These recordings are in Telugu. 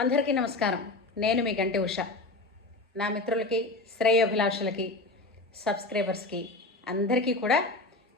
అందరికీ నమస్కారం. నేను మీ గంటి ఉష. నా మిత్రులకి, శ్రేయోభిలాషులకి, సబ్స్క్రైబర్స్కి అందరికీ కూడా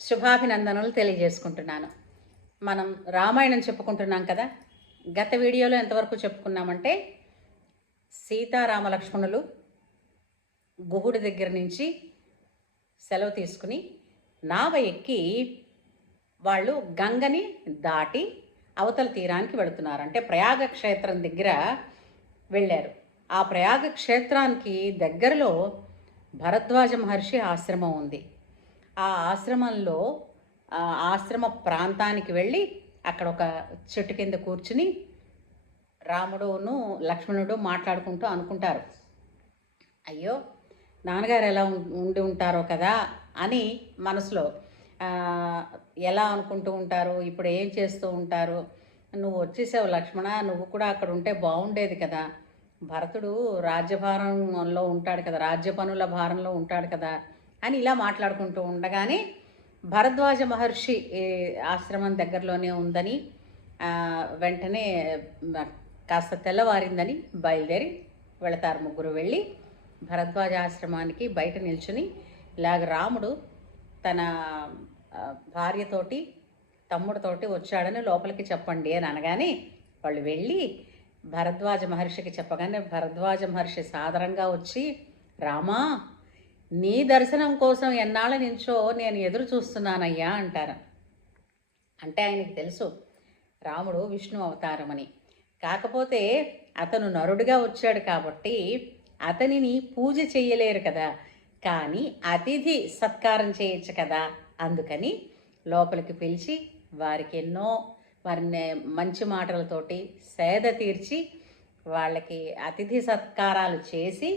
శుభాభినందనలు తెలియజేసుకుంటున్నాను. మనం రామాయణం చెప్పుకుంటున్నాం కదా. గత వీడియోలో ఎంతవరకు చెప్పుకున్నామంటే సీతారామ లక్ష్మణులు గుహుడి దగ్గర నుంచి సెలవు తీసుకుని నావ ఎక్కి వాళ్ళు గంగని దాటి అవతల తీరానికి వెళుతున్నారు. అంటే ప్రయాగ క్షేత్రం దగ్గర వెళ్ళారు. ఆ ప్రయాగ క్షేత్రానికి దగ్గరలో భరద్వాజ మహర్షి ఆశ్రమం ఉంది. ఆ ఆశ్రమంలో ఆశ్రమ ప్రాంతానికి వెళ్ళి అక్కడ ఒక చెట్టు కింద కూర్చుని రాముడును లక్ష్మణుడు మాట్లాడుకుంటూ అనుకుంటారు, అయ్యో నాన్నగారు ఎలా ఉండి ఉంటారో కదా అని మనసులో ఎలా అనుకుంటూ ఉంటారు, ఇప్పుడు ఏం చేస్తూ ఉంటారు, నువ్వు వచ్చేసావు లక్ష్మణ, నువ్వు కూడా అక్కడ ఉంటే బాగుండేది కదా, భరతుడు రాజ్యభారంలో ఉంటాడు కదా, రాజ్య పనుల భారంలో ఉంటాడు కదా అని ఇలా మాట్లాడుకుంటూ ఉండగానే భరద్వాజ మహర్షి ఆశ్రమం దగ్గరలోనే ఉందని వెంటనే కాస్త తెల్లవారిందని బయలుదేరి వెళతారు. ముగ్గురు వెళ్ళి భరద్వాజ ఆశ్రమానికి బయట నిల్చుని ఇలాగ రాముడు తన భార్యతోటి తమ్ముడితోటి వచ్చాడని లోపలికి చెప్పండి అని అనగానే వాళ్ళు వెళ్ళి భరద్వాజ మహర్షికి చెప్పగానే భరద్వాజ మహర్షి సాదరంగా వచ్చి, రామా నీ దర్శనం కోసం ఎన్నాళ్ళ నుంచో నేను ఎదురు చూస్తున్నానయ్యా అంటారు. అంటే ఆయనకి తెలుసు రాముడు విష్ణు అవతారమని. కాకపోతే అతను నరుడిగా వచ్చాడు కాబట్టి అతనిని పూజ చెయ్యలేరు కదా, కానీ అతిథి సత్కారం చేయొచ్చు కదా, అందుకని లోపలికి పిలిచి వారిని మంచి మాటలతోటి సేద తీర్చి వాళ్ళకి అతిథి సత్కారాలు చేసి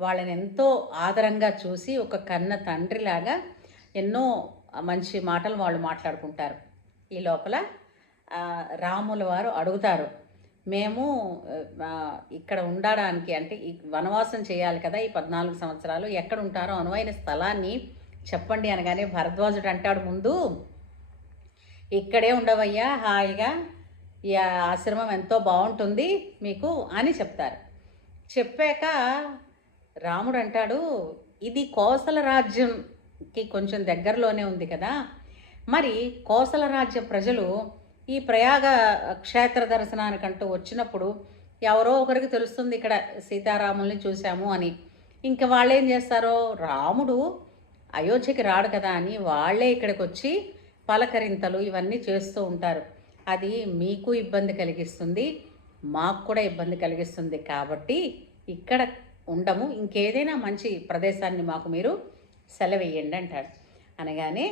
వాళ్ళని ఎంతో ఆదరంగా చూసి ఒక కన్న తండ్రిలాగా ఎన్నో మంచి మాటలు వాళ్ళు మాట్లాడుకుంటారు. ఈ లోపల రాముల వారు అడుగుతారు, మేము ఇక్కడ ఉండడానికి అంటే ఈ వనవాసం చేయాలి కదా, ఈ 14 సంవత్సరాలు ఎక్కడ ఉంటారో అనువైన స్థలాన్ని చెప్పండి అనగానే భరద్వాజుడు అంటాడు, ముందు ఇక్కడే ఉండవయ్యా, హాయిగా ఈ ఆశ్రమం ఎంతో బాగుంటుంది మీకు అని చెప్తారు. చెప్పాక రాముడు అంటాడు, ఇది కోసల రాజ్యంకి కొంచెం దగ్గరలోనే ఉంది కదా, మరి కోసల రాజ్య ప్రజలు ఈ ప్రయాగ క్షేత్ర దర్శనానికంటూ వచ్చినప్పుడు ఎవరో ఒకరికి తెలుస్తుంది ఇక్కడ సీతారాముల్ని చూశాము అని. ఇంకా వాళ్ళు ఏం చేస్తారో, రాముడు అయోధ్యకి రాడు కదా అని వాళ్ళే ఇక్కడికి వచ్చి పలకరింతలు ఇవన్నీ చేస్తూ ఉంటారు. అది మీకు ఇబ్బంది కలిగిస్తుంది, మాకు కూడా ఇబ్బంది కలిగిస్తుంది, కాబట్టి ఇక్కడ ఉండము, ఇంకేదైనా మంచి ప్రదేశాన్ని మాకు మీరు సెలవేయండి అంటాడు. అనగానే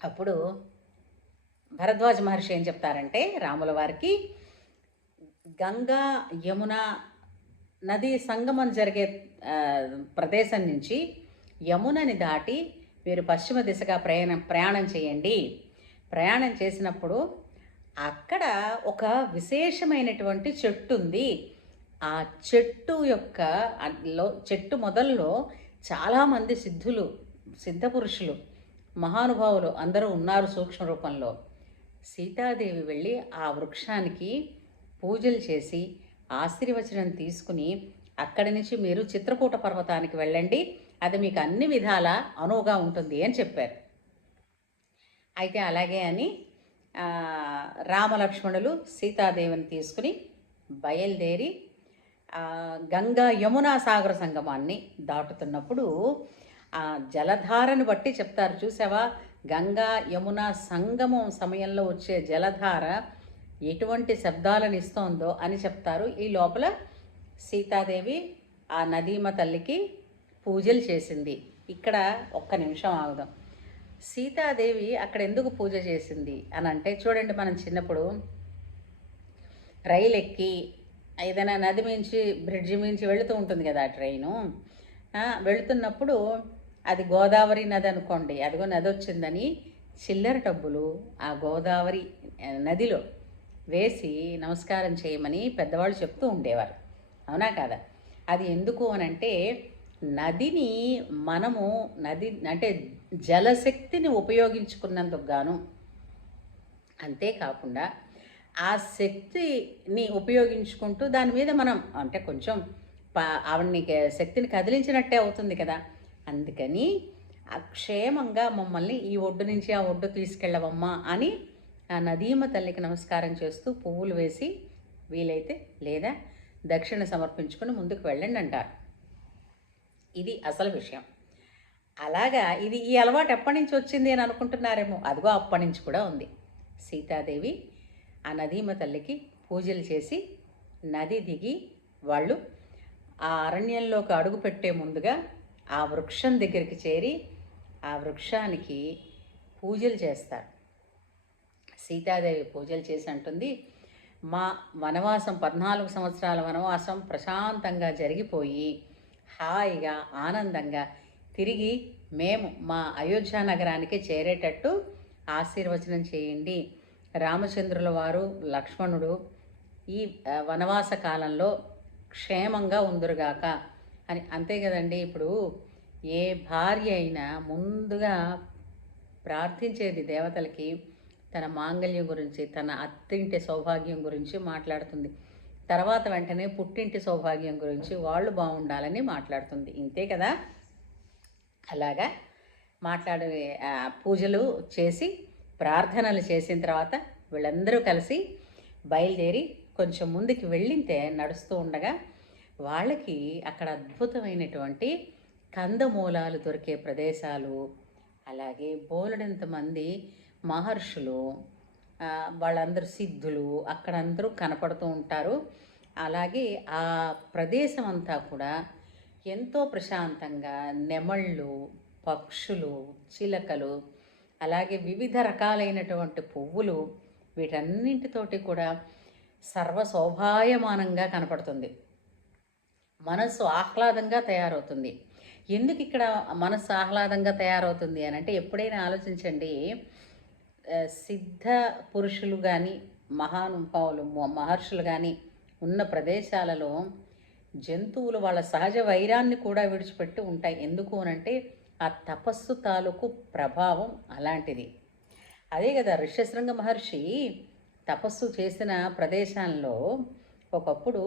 అప్పుడు భరద్వాజ మహర్షి ఏం చెప్తారంటే రాముల వారికి, గంగా యమున నది సంగమం జరిగే ప్రదేశం నుంచి యమునని దాటి మీరు పశ్చిమ దిశగా ప్రయాణం చేయండి. ప్రయాణం చేసినప్పుడు అక్కడ ఒక విశేషమైనటువంటి చెట్టు ఉంది. ఆ చెట్టు మొదల్లో చాలామంది సిద్ధపురుషులు, మహానుభావులు అందరూ ఉన్నారు సూక్ష్మ రూపంలో. సీతాదేవి వెళ్ళి ఆ వృక్షానికి పూజలు చేసి ఆశీర్వచనం తీసుకుని అక్కడి నుంచి మీరు చిత్రకూట పర్వతానికి వెళ్ళండి, అది మీకు అన్ని విధాల అనువుగా ఉంటుంది అని చెప్పారు. అయితే అలాగే అని రామలక్ష్మణులు సీతాదేవిని తీసుకుని బయలుదేరి గంగా యమునా సాగర సంగమాన్ని దాటుతున్నప్పుడు ఆ జలధారను బట్టి చెప్తారు, చూసావా గంగా యమున సంగమం సమయంలో వచ్చే జలధార ఎటువంటి శబ్దాలను ఇస్తోందో అని చెప్తారు. ఈ లోపల సీతాదేవి ఆ నదీమ తల్లికి పూజలు చేసింది. ఇక్కడ ఒక్క నిమిషం ఆగుదాం. సీతాదేవి అక్కడ ఎందుకు పూజ చేసింది అని అంటే, చూడండి మనం చిన్నప్పుడు రైలు ఎక్కి ఏదైనా నది మించి బ్రిడ్జి మించి వెళుతూ ఉంటుంది కదా ఆ ట్రైను, వెళుతున్నప్పుడు అది గోదావరి నది అనుకోండి, అదిగో నది వచ్చిందని చిల్లర డబ్బులు ఆ గోదావరి నదిలో వేసి నమస్కారం చేయమని పెద్దవాళ్ళు చెప్తూ ఉండేవారు, అవునా కాదా? అది ఎందుకు అనంటే నది అంటే జలశక్తిని ఉపయోగించుకున్నందుకు గాను, అంతేకాకుండా ఆ శక్తిని ఉపయోగించుకుంటూ దాని మీద మనం అంటే కొంచెం ఆవిడ్ని శక్తిని కదిలించినట్టే అవుతుంది కదా. అందుకని క్షేమంగా మమ్మల్ని ఈ ఒడ్డు నుంచి ఆ ఒడ్డు తీసుకెళ్ళవమ్మా అని ఆ నదీమ తల్లికి నమస్కారం చేస్తూ పువ్వులు వేసి వీలైతే లేదా దక్షిణ సమర్పించుకొని ముందుకు వెళ్ళండి అంటారు. ఇది అసలు విషయం. అలాగా ఈ అలవాటు ఎప్పటి నుంచి వచ్చింది అని అనుకుంటున్నారేమో, అదిగో అప్పటి నుంచి కూడా ఉంది. సీతాదేవి ఆ నదీమ తల్లికి పూజలు చేసి నది దిగి వాళ్ళు ఆ అరణ్యంలోకి అడుగు పెట్టే ముందుగా ఆ వృక్షం దగ్గరికి చేరి ఆ వృక్షానికి పూజలు చేస్తారు. సీతాదేవి పూజలు చేసి అంటుంది, మా వనవాసం 14 సంవత్సరాల వనవాసం ప్రశాంతంగా జరిగిపోయి హాయిగా ఆనందంగా తిరిగి మేము మా అయోధ్య నగరానికి చేరేటట్టు ఆశీర్వచనం చేయండి. రామచంద్రుల వారు లక్ష్మణుడు ఈ వనవాస కాలంలో క్షేమంగా ఉందురుగాక అని. అంతే కదండి. ఇప్పుడు ఏ భార్య అయినా ముందుగా ప్రార్థించేది దేవతలకి తన మాంగళ్యం గురించి, తన అత్తింటి సౌభాగ్యం గురించి మాట్లాడుతుంది. తర్వాత వెంటనే పుట్టింటి సౌభాగ్యం గురించి వాళ్ళు బాగుండాలని మాట్లాడుతుంది. ఇంతే కదా. అలాగా మాట్లాడే పూజలు చేసి ప్రార్థనలు చేసిన తర్వాత వీళ్ళందరూ కలిసి బయలుదేరి కొంచెం ముందుకు వెళ్ళింతే నడుస్తూ ఉండగా వాళ్ళకి అక్కడ అద్భుతమైనటువంటి కందమూలాలు దొరికే ప్రదేశాలు, అలాగే బోలెడంతమంది మహర్షులు, వాళ్ళందరూ సిద్ధులు అక్కడ అందరూ కనపడుతూ ఉంటారు. అలాగే ఆ ప్రదేశం అంతా కూడా ఎంతో ప్రశాంతంగా నెమళ్ళు, పక్షులు, చిలకలు, అలాగే వివిధ రకాలైనటువంటి పువ్వులు వీటన్నింటితోటి కూడా సర్వశోభాయమానంగా కనపడుతుంది. మనస్సు ఆహ్లాదంగా తయారవుతుంది. ఎందుకు ఇక్కడ మనస్సు ఆహ్లాదంగా తయారవుతుంది అని అంటే, ఎప్పుడైనా ఆలోచించండి, సిద్ధ పురుషులు కానీ మహానుభావులు మహర్షులు కానీ ఉన్న ప్రదేశాలలో జంతువులు వాళ్ళ సహజ వైరాన్ని కూడా విడిచిపెట్టి ఉంటాయి. ఎందుకు అనంటే ఆ తపస్సు తాలూకు ప్రభావం అలాంటిది. అదే కదా ఋష్యశృంగ మహర్షి తపస్సు చేసిన ప్రదేశాల్లో ఒకప్పుడు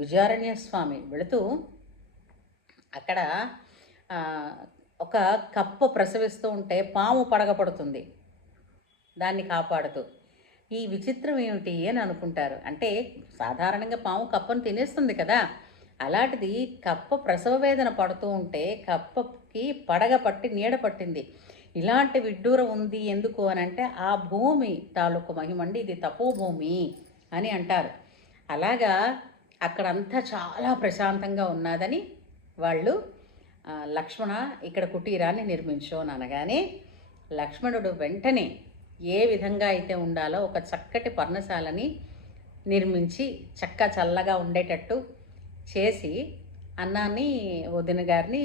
విజయారణ్య స్వామి వెళుతూ అక్కడ ఒక కప్ప ప్రసవిస్తూ ఉంటే పాము పడగపడుతుంది దాన్ని కాపాడుతూ. ఈ విచిత్రం ఏమిటి అని అనుకుంటారు. అంటే సాధారణంగా పాము కప్పను తినేస్తుంది కదా, అలాంటిది కప్ప ప్రసవ వేదన పడుతూ ఉంటే కప్పకి పడగ పట్టి నీడ పట్టింది. ఇలాంటి విడ్డూరం ఉంది ఎందుకు అని అంటే ఆ భూమి తాలూకు మహిమండి, ఇది తపోభూమి అని అంటారు. అలాగా అక్కడంతా చాలా ప్రశాంతంగా ఉన్నదని వాళ్ళు లక్ష్మణ ఇక్కడ కుటీరాన్ని నిర్మించు అని అనగానే లక్ష్మణుడు వెంటనే ఏ విధంగా అయితే ఉండాలో ఒక చక్కటి పర్ణశాలని నిర్మించి చల్లగా ఉండేటట్టు చేసి అన్నాన్ని వదిన గారిని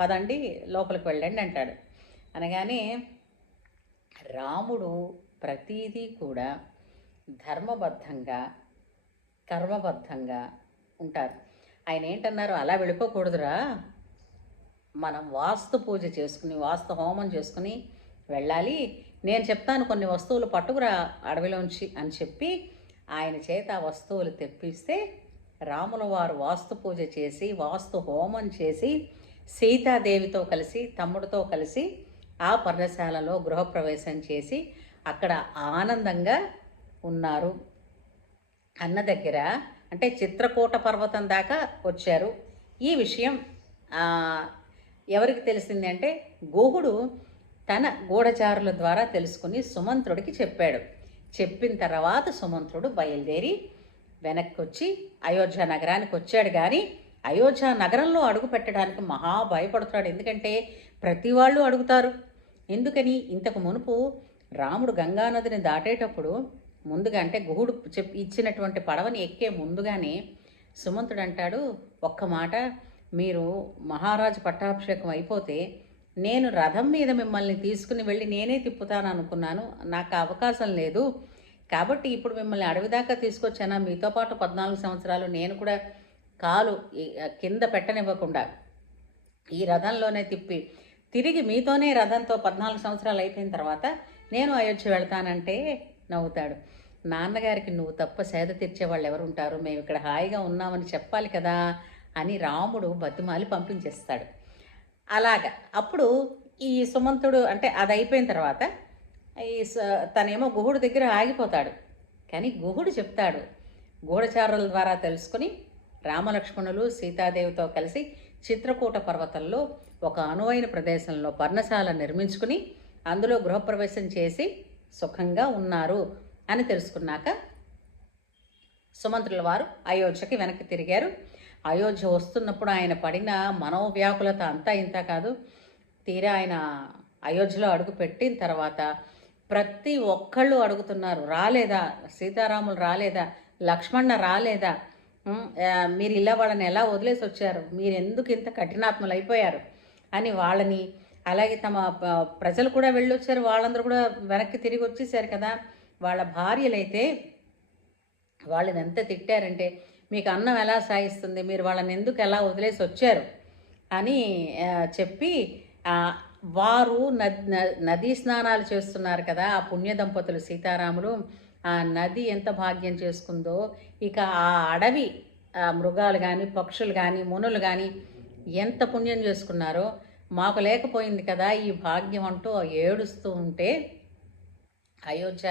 పదండి లోపలికి వెళ్ళండి అంటాడు. అనగానే రాముడు ప్రతీదీ కూడా ధర్మబద్ధంగా కర్మబద్ధంగా ఉంటారు. ఆయన ఏంటన్నారు, అలా వెళ్ళిపోకూడదురా, మనం వాస్తు పూజ చేసుకుని వాస్తు హోమం చేసుకుని వెళ్ళాలి, నేను చెప్తాను కొన్ని వస్తువులు పట్టుకురా అడవిలోంచి అని చెప్పి ఆయన చేత ఆ వస్తువులు తెప్పిస్తే రాముల వారు వాస్తు పూజ చేసి వాస్తు హోమం చేసి సీతాదేవితో కలిసి తమ్ముడితో కలిసి ఆ పర్ణశాలలో గృహప్రవేశం చేసి అక్కడ ఆనందంగా ఉన్నారు. అన్న దగ్గర అంటే చిత్రకూట పర్వతం దాకా వచ్చారు. ఈ విషయం ఎవరికి తెలిసింది అంటే గుహుడు తన గూఢచారుల ద్వారా తెలుసుకుని సుమంత్రుడికి చెప్పాడు. చెప్పిన తర్వాత సుమంత్రుడు బయలుదేరి వెనక్కి వచ్చి అయోధ్య నగరానికి వచ్చాడు. కానీ అయోధ్య నగరంలో అడుగు పెట్టడానికి మహా భయపడుతున్నాడు. ఎందుకంటే ప్రతి వాళ్ళు అడుగుతారు. ఎందుకని, ఇంతకు మునుపు రాముడు గంగానదిని దాటేటప్పుడు ముందుగా అంటే గుహుడు ఇచ్చినటువంటి పడవని ఎక్కే ముందుగానే సుమంతుడు అంటాడు, ఒక్క మాట, మీరు మహారాజు పట్టాభిషేకం అయిపోతే నేను రథం మీద మిమ్మల్ని తీసుకుని వెళ్ళి నేనే తిప్పుతాను అనుకున్నాను, నాకు అవకాశం లేదు. కాబట్టి ఇప్పుడు మిమ్మల్ని అడవి దాకా తీసుకొచ్చానా, మీతో పాటు 14 సంవత్సరాలు నేను కూడా కాలు కింద పెట్టనివ్వకుండా ఈ రథంలోనే తిప్పి తిరిగి మీతోనే రథంతో 14 సంవత్సరాలు అయిపోయిన తర్వాత నేను అయోధ్య వెళ్తానంటే నవ్వుతాడు. నాన్నగారికి నువ్వు తప్ప సేద తీర్చేవాళ్ళు ఎవరు ఉంటారు, మేము ఇక్కడ హాయిగా ఉన్నామని చెప్పాలి కదా అని రాముడు బతిమాలి పంపించేస్తాడు. అలాగా అప్పుడు ఈ సుమంతుడు అంటే అది అయిపోయిన తర్వాత ఈ తనేమో గుహుడు దగ్గర ఆగిపోతాడు. కానీ గుహుడు చెప్తాడు, గూఢచారుల ద్వారా తెలుసుకుని రామలక్ష్మణులు సీతాదేవితో కలిసి చిత్రకూట పర్వతంలో ఒక అనువైన ప్రదేశంలో పర్ణశాల నిర్మించుకుని అందులో గృహప్రవేశం చేసి సుఖంగా ఉన్నారు అని తెలుసుకున్నాక సుమంత్రుల వారు అయోధ్యకి వెనక్కి తిరిగారు. అయోధ్య వస్తున్నప్పుడు ఆయన పడిన మనోవ్యాకులత అంతా ఇంత కాదు. తీరా ఆయన అయోధ్యలో అడుగు పెట్టిన తర్వాత ప్రతి ఒక్కళ్ళు అడుగుతున్నారు, రాలేదా సీతారాములు, రాలేదా లక్ష్మణ, రాలేదా, మీరు ఇలా వాళ్ళని ఎలా వదిలేసి వచ్చారు, మీరు ఎందుకు ఇంత కఠినాత్మలు అయిపోయారు అని వాళ్ళని, అలాగే తమ ప్రజలు కూడా వెళ్ళొచ్చారు, వాళ్ళందరూ కూడా వెనక్కి తిరిగి వచ్చేసారు కదా. వాళ్ళ భార్యలైతే వాళ్ళని ఎంత తిట్టారంటే, మీకు అన్నం ఎలా సాయిస్తుంది, మీరు వాళ్ళని ఎందుకు ఎలా వదిలేసి వచ్చారు అని చెప్పి వారు నదీ స్నానాలు చేస్తున్నారు కదా ఆ పుణ్య దంపతులు సీతారాములు. ఆ నది ఎంత భాగ్యం చేసుకుందో, ఇక ఆ అడవి మృగాలు కానీ పక్షులు కానీ మునులు కానీ ఎంత పుణ్యం చేసుకున్నారో, మాకు లేకపోయింది కదా ఈ భాగ్యం అంటూ ఏడుస్తూ ఉంటే అయోధ్య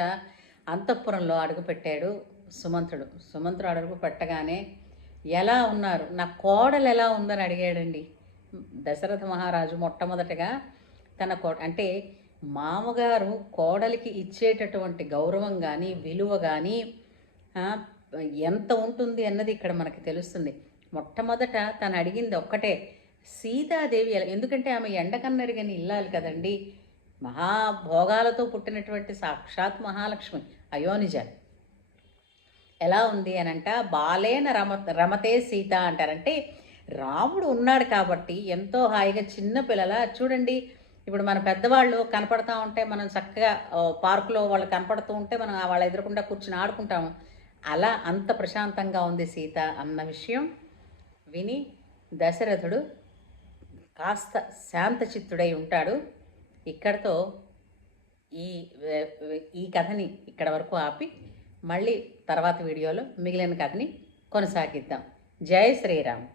అంతఃపురంలో అడుగుపెట్టాడు సుమంత్రుడు అడుగు పెట్టగానే ఎలా ఉన్నారు, నా కోడలు ఎలా ఉందని అడిగాడండి దశరథ మహారాజు. మొట్టమొదటగా తన అంటే మామగారు కోడలికి ఇచ్చేటటువంటి గౌరవం కానీ విలువ కానీ ఎంత ఉంటుంది అన్నది ఇక్కడ మనకి తెలుస్తుంది. మొట్టమొదట తను అడిగింది ఒక్కటే, సీతాదేవి ఎందుకంటే ఆమె ఎండకన్నెరిగని ఇల్లాలి కదండి, మహాభోగాలతో పుట్టినటువంటి సాక్షాత్ మహాలక్ష్మి అయోనిజ ఎలా ఉంది అనంట, బాలేన రమతే సీత అంటారంటే రాముడు ఉన్నాడు కాబట్టి ఎంతో హాయిగా చిన్న పిల్లల చూడండి. ఇప్పుడు మన పెద్దవాళ్ళు కనపడతా ఉంటే మనం చక్కగా పార్కులో వాళ్ళు కనపడుతూ ఉంటే మనం వాళ్ళ ఎదురకుండా కూర్చుని ఆడుకుంటాము, అలా అంత ప్రశాంతంగా ఉంది సీత అన్న విషయం విని దశరథుడు కాస్త శాంతచిత్తుడై ఉంటాడు. ఇక్కడతో ఈ కథని ఇక్కడ వరకు ఆపి మళ్ళీ తర్వాత వీడియోలో మిగిలిన కథని కొనసాగిద్దాం. జై శ్రీరామ్.